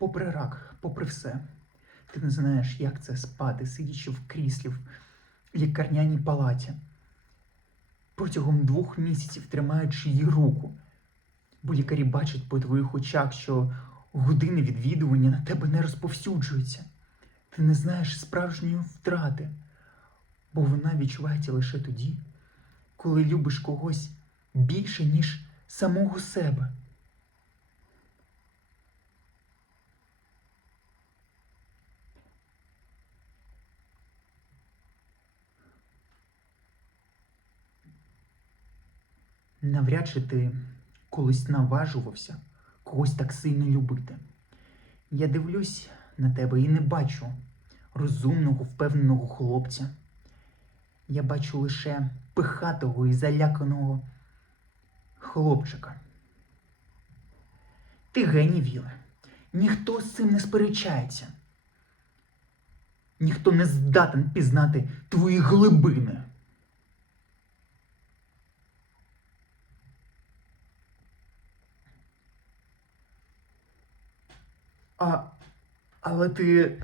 попри рак, попри все, ти не знаєш, як це спати, сидячи в кріслі в лікарняній палаті, протягом двох місяців тримаючи її руку, бо лікарі бачать по твоїх очах, що години відвідування на тебе не розповсюджуються. Ти не знаєш справжньої втрати, бо вона відчувається лише тоді, коли любиш когось більше, ніж самого себе. Навряд чи ти колись наважувався когось так сильно любити. Я дивлюсь на тебе і не бачу розумного, впевненого хлопця. Я бачу лише пихатого і заляканого хлопчика. Ти геній, Віле. Ніхто з цим не сперечається. Ніхто не здатен пізнати твої глибини. А, але ти.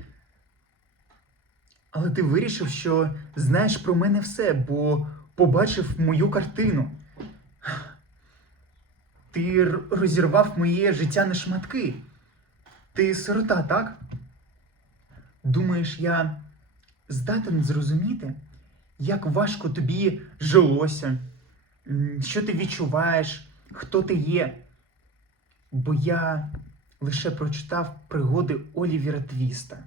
Але ти вирішив, що знаєш про мене все, бо побачив мою картину. Ти розірвав моє життя на шматки. Ти сирота, так? Думаєш, я здатен зрозуміти, як важко тобі жилося, що ти відчуваєш, хто ти є. Бо я лише прочитав пригоди Олівіра Твіста.